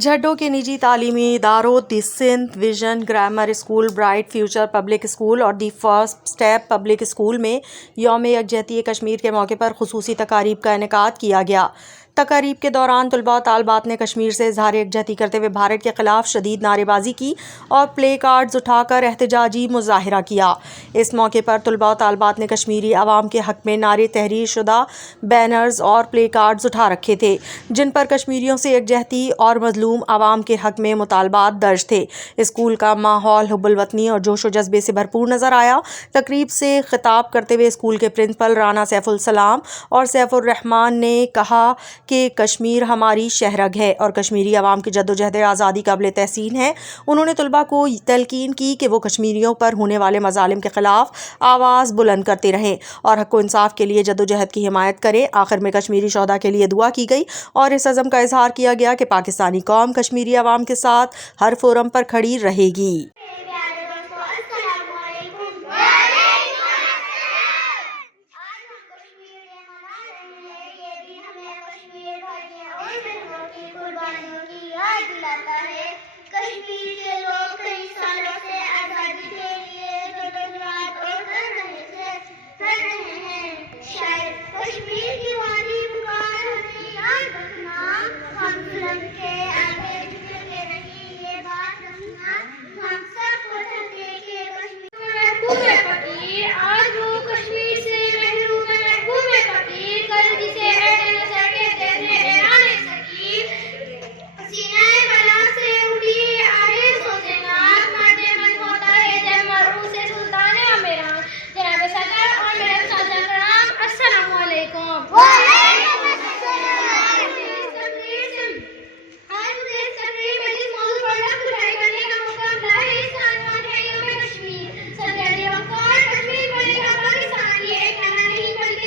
جھڈو کے نجی تعلیمی اداروں the Sindh vision grammar school, bright future public school اور the first step public school میں یوم یکجہتی کشمیر کے موقع پر خصوصی تقاریب کا انعقاد کیا گیا۔ تقاریب کے دوران طلباء و طالبات نے کشمیر سے اظہار یکجہتی کرتے ہوئے بھارت کے خلاف شدید نعرے بازی کی اور پلے کارڈز اٹھا کر احتجاجی مظاہرہ کیا۔ اس موقع پر طلباء و طالبات نے کشمیری عوام کے حق میں نعرے، تحریر شدہ بینرز اور پلے کارڈز اٹھا رکھے تھے، جن پر کشمیریوں سے یکجہتی اور مظلوم عوام کے حق میں مطالبات درج تھے۔ اسکول کا ماحول حب الوطنی اور جوش و جذبے سے بھرپور نظر آیا۔ تقریب سے خطاب کرتے ہوئے اسکول کے پرنسپل رانا سیف السلام اور سیف الرحمان نے کہا کہ کشمیر ہماری شہرگ ہے اور کشمیری عوام کی جدوجہد آزادی قابل تحسین ہے۔ انہوں نے طلباء کو تلقین کی کہ وہ کشمیریوں پر ہونے والے مظالم کے خلاف آواز بلند کرتے رہیں اور حق و انصاف کے لیے جدوجہد کی حمایت کریں۔ آخر میں کشمیری شہداء کے لیے دعا کی گئی اور اس عزم کا اظہار کیا گیا کہ پاکستانی قوم کشمیری عوام کے ساتھ ہر فورم پر کھڑی رہے گی۔ کشمیر کے